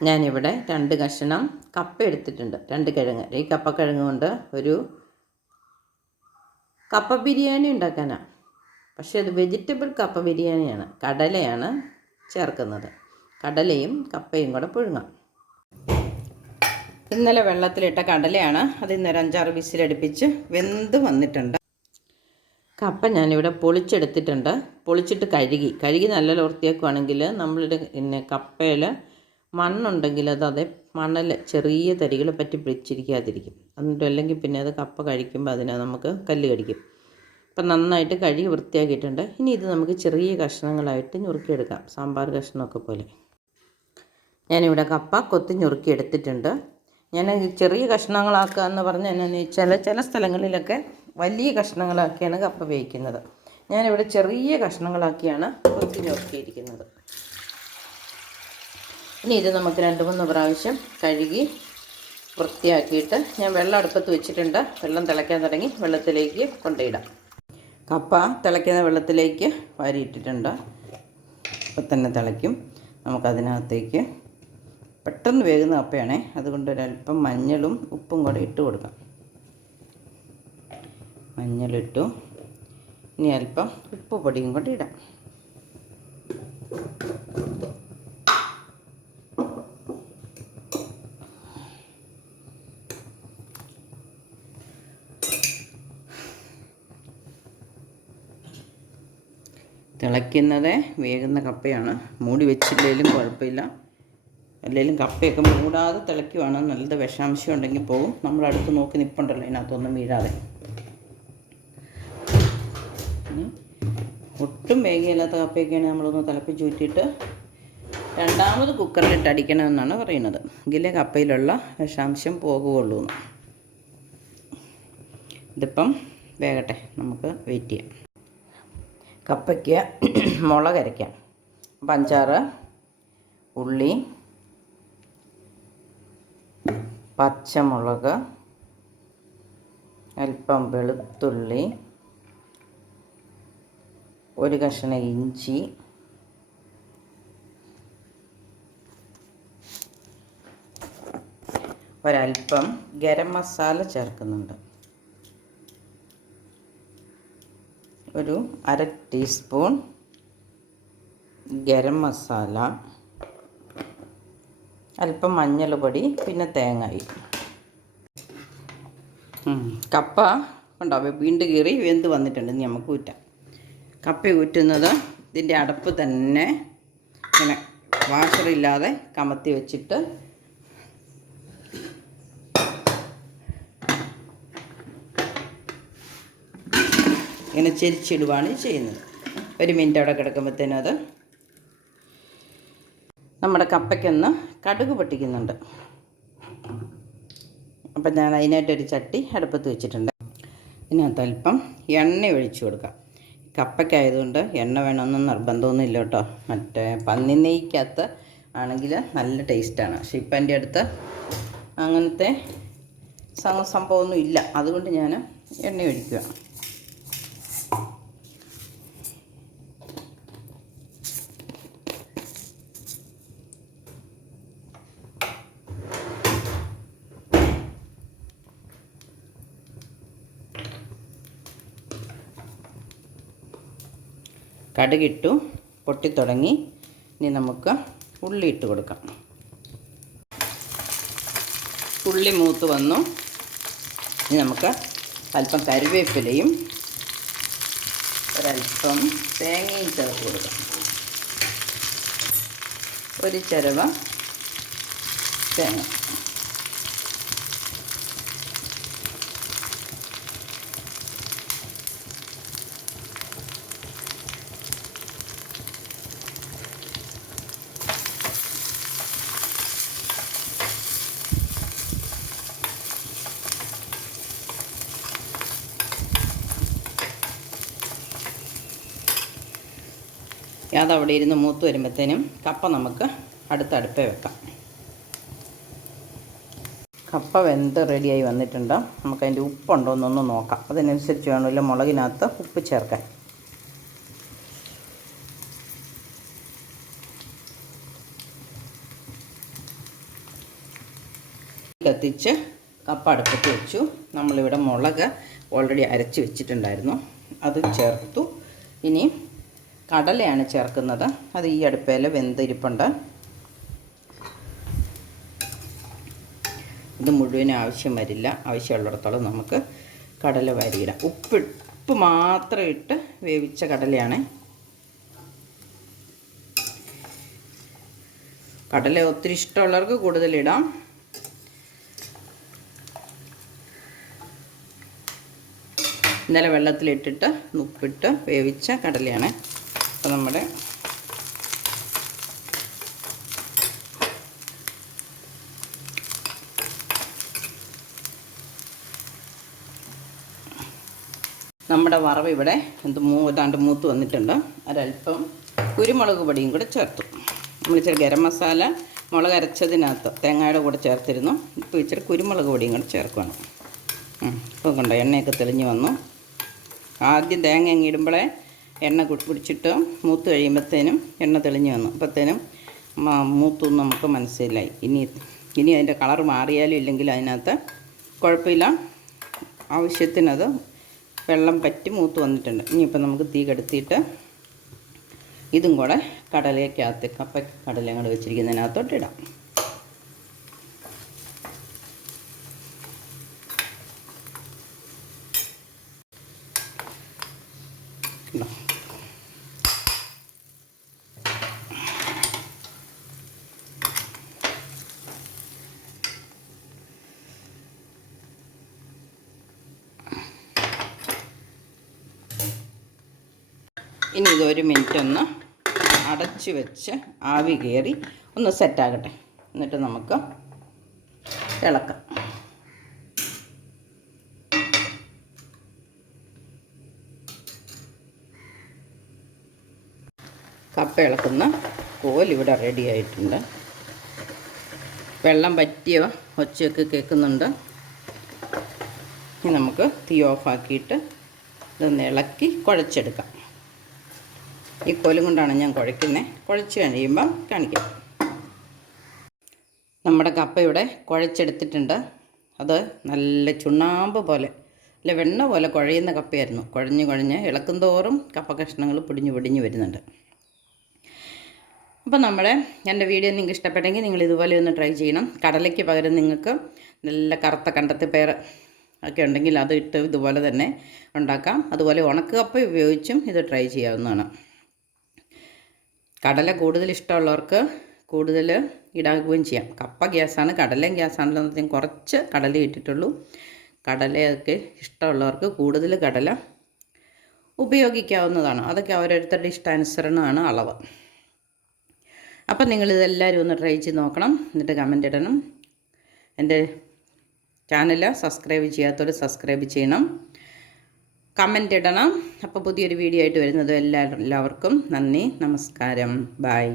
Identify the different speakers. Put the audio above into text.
Speaker 1: ഞാനിവിടെ രണ്ട് കഷ്ണം കപ്പ എടുത്തിട്ടുണ്ട്. രണ്ട് കിഴങ്ങ്. ഈ കപ്പക്കിഴങ്ങ് കൊണ്ട് ഒരു കപ്പ ബിരിയാണി ഉണ്ടാക്കാനാണ് പക്ഷേ അത് വെജിറ്റബിൾ കപ്പ ബിരിയാണിയാണ്. കടലയാണ് ചേർക്കുന്നത്. കടലയും കപ്പയും കൂടെ പുഴുങ്ങാം. ഇന്നലെ വെള്ളത്തിലിട്ട കടലയാണ് അത് ഇന്നലെ അഞ്ചാറ് വിസിലടുപ്പിച്ച് വെന്ത് വന്നിട്ടുണ്ട്. കപ്പ ഞാനിവിടെ പൊളിച്ചെടുത്തിട്ടുണ്ട്. പൊളിച്ചിട്ട് കഴുകി. കഴുകി നല്ല വൃത്തിയാക്കുവാണെങ്കിൽ നമ്മളുടെ പിന്നെ കപ്പയിൽ മണ്ണുണ്ടെങ്കിൽ അത് അതേ മണൽ ചെറിയ തരികൾ പറ്റി പിടിച്ചിരിക്കാതിരിക്കും. എന്നിട്ട് അല്ലെങ്കിൽ പിന്നെ അത് കപ്പ കഴിക്കുമ്പോൾ അതിനെ നമുക്ക് കല്ല് കടിക്കും. അപ്പം നന്നായിട്ട് കഴുകി വൃത്തിയാക്കിയിട്ടുണ്ട്. ഇനി ഇത് നമുക്ക് ചെറിയ കഷ്ണങ്ങളായിട്ട് ഞുറുക്കിയെടുക്കാം. സാമ്പാർ കഷ്ണമൊക്കെ പോലെ. ഞാനിവിടെ കപ്പ കൊത്തി ഞുറുക്കിയെടുത്തിട്ടുണ്ട്. ഞാൻ ചെറിയ കഷ്ണങ്ങളാക്കുക എന്ന് പറഞ്ഞാൽ എന്നാന്ന് വെച്ചാൽ ചില സ്ഥലങ്ങളിലൊക്കെ വലിയ കഷ്ണങ്ങളാക്കിയാണ് കപ്പ വേവിക്കുന്നത്. ഞാനിവിടെ ചെറിയ കഷ്ണങ്ങളാക്കിയാണ് കൊത്തി ഞുറുക്കിയിരിക്കുന്നത്. ഇനി ഇത് നമുക്ക് രണ്ട് മൂന്ന് പ്രാവശ്യം കഴുകി വൃത്തിയാക്കിയിട്ട് ഞാൻ വെള്ളം അടുപ്പത്ത് വെച്ചിട്ടുണ്ട്. വെള്ളം തിളയ്ക്കാൻ തുടങ്ങി വെള്ളത്തിലേക്ക് കൊണ്ടിടാം കപ്പ തിളയ്ക്കുന്ന വെള്ളത്തിലേക്ക് വാരിയിട്ടിട്ടുണ്ട്. അപ്പം തന്നെ തിളയ്ക്കും. നമുക്കതിനകത്തേക്ക് പെട്ടെന്ന് വേകുന്ന കപ്പയാണേ. അതുകൊണ്ട് ഒരല്പം മഞ്ഞളും ഉപ്പും കൂടെ ഇട്ട് കൊടുക്കാം. മഞ്ഞളിട്ടു. ഇനി അല്പം ഉപ്പ് പൊടിയും കൂടെ ഇടാം. തിളയ്ക്കുന്നത് വേകുന്ന കപ്പയാണ്. മൂടി വെച്ചില്ലെങ്കിലും കുഴപ്പമില്ല. അല്ലെങ്കിലും കപ്പയൊക്കെ മൂടാതെ തിളയ്ക്കുവാണ്. നല്ലത് വിഷാംശം ഉണ്ടെങ്കിൽ പോകും നമ്മൾ അടുത്ത് നോക്കി നിൽപ്പുണ്ടല്ലോ അതിനകത്തൊന്നും വീഴാതെ. ഒട്ടും വേഗയില്ലാത്ത കപ്പയൊക്കെയാണ് നമ്മളൊന്ന് തിളപ്പിച്ച് ഊറ്റിയിട്ട് രണ്ടാമത് കുക്കറിലിട്ട് അടിക്കണമെന്നാണ് പറയുന്നത്. എങ്കിലേ കപ്പയിലുള്ള വിഷാംശം പോകുകയുള്ളൂ. ഇതിപ്പം വേകട്ടെ നമുക്ക് വെയിറ്റ് ചെയ്യാം. കപ്പയ്ക്ക് മുളക് അരയ്ക്കാം പഞ്ചാറ് ഉള്ളി പച്ചമുളക് അല്പം വെളുത്തുള്ളി ഒരു കഷ്ണം ഇഞ്ചി ഒരൽപ്പം ഗരം മസാല ചേർക്കുന്നുണ്ട്. ഒരു അര ടീസ്പൂൺ ഗരം മസാല അല്പം മഞ്ഞൾ പൊടി പിന്നെ തേങ്ങായി. കപ്പ ഉണ്ടോ വീണ്ടും കീറി വെന്ത് വന്നിട്ടുണ്ട്. ഇനി നമുക്ക് ഊറ്റാം. കപ്പ ഊറ്റുന്നത് ഇതിന്റെ അടപ്പ് തന്നെ ഇങ്ങനെ വാഷറില്ലാതെ കമത്തി വെച്ചിട്ട് ഇങ്ങനെ ചെരിച്ചിടുവാണ് ചെയ്യുന്നത്. ഒരു മിനിറ്റ് അവിടെ കിടക്കുമ്പോഴത്തേനും അത് നമ്മുടെ കപ്പയ്ക്കൊന്ന് കടുക് പൊട്ടിക്കുന്നുണ്ട്. അപ്പം ഞാൻ അതിനായിട്ടൊരു ചട്ടി അടുപ്പത്ത് വെച്ചിട്ടുണ്ട്. ഇതിനകത്ത് അല്പം എണ്ണ ഒഴിച്ചു കൊടുക്കാം. കപ്പയ്ക്കായതുകൊണ്ട് എണ്ണ വേണമെന്ന് നിർബന്ധമൊന്നും ഇല്ല കേട്ടോ. മറ്റേ പന്നി നെയ്ക്കകത്ത് ആണെങ്കിൽ നല്ല ടേസ്റ്റാണ്. പക്ഷെ ഇപ്പം എന്റെ അടുത്ത് അങ്ങനത്തെ സംഭവമൊന്നും ഇല്ല. അതുകൊണ്ട് ഞാൻ എണ്ണ ഒഴിക്കുക. കടുകിട്ടു പൊട്ടിത്തുടങ്ങി. ഇനി നമുക്ക് ഉള്ളി ഇട്ട് കൊടുക്കാം. ഉള്ളി മൂത്ത് വന്നു. ഇനി നമുക്ക് അല്പം കറിവേപ്പിലയും ഒരല്പം തേങ്ങയും ചേർത്ത് കൊടുക്കാം. ഒരു ചിരവ തേങ്ങ. അതവിടെ ഇരുന്ന് മൂത്ത് വരുമ്പോഴത്തേനും കപ്പ നമുക്ക് അടുത്ത അടുപ്പേ വെക്കാം. കപ്പ വെന്ത് റെഡിയായി വന്നിട്ടുണ്ട്. നമുക്ക് അതിന്റെ ഉപ്പുണ്ടോ എന്നൊന്ന് നോക്കാം. അതിനനുസരിച്ച് വേണമല്ലോ മുളകിനകത്ത് ഉപ്പ് ചേർക്കാൻ. കത്തിച്ച് കപ്പ അടുപ്പത്ത് വെച്ചു. നമ്മളിവിടെ മുളക് ഓൾറെഡി അരച്ച് വെച്ചിട്ടുണ്ടായിരുന്നു. അത് ചേർത്തു. ഇനി കടലയാണ് ചേർക്കുന്നത്. അത് ഈ അടുപ്പയിൽ വെന്തിരിപ്പുണ്ട്. ഇത് മുഴുവൻ ആവശ്യം വരില്ല. ആവശ്യമുള്ളിടത്തോളം നമുക്ക് കടല വരിയിടാം. ഉപ്പ് ഉപ്പ് മാത്രം ഇട്ട് വേവിച്ച കടലയാണ്. കടല ഒത്തിരി ഇഷ്ടമുള്ളവർക്ക് കൂടുതലിടാം. ഇന്നലെ വെള്ളത്തിലിട്ടിട്ട് ഉപ്പിട്ട് വേവിച്ച കടലയാണ്. അപ്പോൾ നമ്മുടെ നമ്മുടെ വറവ് ഇവിടെ എന്ത് മൂ ഏതാണ്ട് മൂത്ത് വന്നിട്ടുണ്ട്. ഒരല്പം കുരുമുളക് പൊടിയും കൂടെ ചേർത്തു. നമ്മൾ ഇച്ചിരി ഗരം മസാല മുളക് അരച്ചതിനകത്ത് തേങ്ങയുടെ കൂടെ ചേർത്തിരുന്നു. ഇപ്പോൾ ഇച്ചിരി കുരുമുളക് പൊടിയും കൂടെ ചേർക്കുകയാണ് ഇപ്പോൾ കണ്ടോ എണ്ണയൊക്കെ തെളിഞ്ഞ് വന്നു. ആദ്യം തേങ്ങ അങ്ങ് ഇടുമ്പോഴേ എണ്ണ കുടിച്ചിട്ട് മൂത്ത് കഴിയുമ്പോഴത്തേനും എണ്ണ തെളിഞ്ഞു വന്നു. അപ്പോഴത്തേനും മൂത്തൊന്നും നമുക്ക് മനസ്സിലായി. ഇനി ഇനി അതിന്റെ കളർ മാറിയാലും ഇല്ലെങ്കിൽ അതിനകത്ത് കുഴപ്പമില്ല. ആവശ്യത്തിനത് വെള്ളം പറ്റി മൂത്ത് വന്നിട്ടുണ്ട്. ഇനിയിപ്പോൾ നമുക്ക് തീ കെടുത്തിയിട്ട് ഇതും കൂടെ കടലയ്ക്കകത്ത് കപ്പ കടലയും കൂടെ വെച്ചിരിക്കുന്നതിനകത്തോട്ട് ഇടാം. ഇനി ഇതൊരു മിനിറ്റ് ഒന്ന് അടച്ച് വെച്ച് ആവി കയറി ഒന്ന് സെറ്റാകട്ടെ എന്നിട്ട് നമുക്ക് ഇളക്കാം. കപ്പ ഇളക്കുന്ന കോലിവിടെ റെഡി ആയിട്ടുണ്ട്. വെള്ളം പറ്റിയ? ഒച്ചയൊക്കെ കേൾക്കുന്നുണ്ട്. ഇനി നമുക്ക് തീ ഓഫാക്കിയിട്ട് ഇതൊന്ന് ഇളക്കി കുഴച്ചെടുക്കാം. ഈ കോലും കൊണ്ടാണ് ഞാൻ കുഴയ്ക്കുന്നത് കുഴച്ച് കഴിയുമ്പം കാണിക്കാം. നമ്മുടെ കപ്പ ഇവിടെ കുഴച്ചെടുത്തിട്ടുണ്ട്. അത് നല്ല ചുണ്ണാമ്പ് പോലെ അല്ല വെണ്ണ പോലെ കുഴയുന്ന കപ്പയായിരുന്നു. കുഴഞ്ഞ് കുഴഞ്ഞ് ഇളക്കും തോറും കപ്പ കഷ്ണങ്ങൾ പൊടിഞ്ഞ് പൊടിഞ്ഞ് വരുന്നുണ്ട്. അപ്പോൾ നമ്മുടെ എന്റെ വീഡിയോ നിങ്ങൾക്ക് ഇഷ്ടപ്പെട്ടെങ്കിൽ നിങ്ങൾ ഇതുപോലെ ഒന്ന് ട്രൈ ചെയ്യണം. കടലയ്ക്ക് പകരം നിങ്ങൾക്ക് നല്ല കറുത്ത കണ്ടത്തി പേർ ഒക്കെ ഉണ്ടെങ്കിൽ അത് ഇട്ട് ഇതുപോലെ തന്നെ ഉണ്ടാക്കാം. അതുപോലെ ഉണക്ക് കപ്പ ഉപയോഗിച്ചും ഇത് ട്രൈ ചെയ്യാവുന്നതാണ്. കടല കൂടുതൽ ഇഷ്ടമുള്ളവർക്ക് കൂടുതൽ ഇടാകുകയും ചെയ്യാം. കപ്പ ഗ്യാസാണ് കടലയും ഗ്യാസാണല്ലോ എന്ന് കുറച്ച് കടല ഇട്ടിട്ടുള്ളൂ. കടലയൊക്കെ ഇഷ്ടമുള്ളവർക്ക് കൂടുതൽ കടല ഉപയോഗിക്കാവുന്നതാണ്. അതൊക്കെ ഓരോരുത്തരുടെ ഇഷ്ടാനുസരണമാണ് അളവ്. അപ്പം നിങ്ങളിതെല്ലാവരും ഒന്ന് ട്രൈ ചെയ്ത് നോക്കണം. എന്നിട്ട് കമന്റ് ഇടണം. എന്റെ ചാനൽ സബ്സ്ക്രൈബ് ചെയ്യാത്തവർ സബ്സ്ക്രൈബ് ചെയ്യണം. കമന്റ് ഇടണം. അപ്പോൾ പുതിയൊരു വീഡിയോ ആയിട്ട് വരുന്നത് എല്ലാവർക്കും നന്ദി. നമസ്കാരം. ബായ്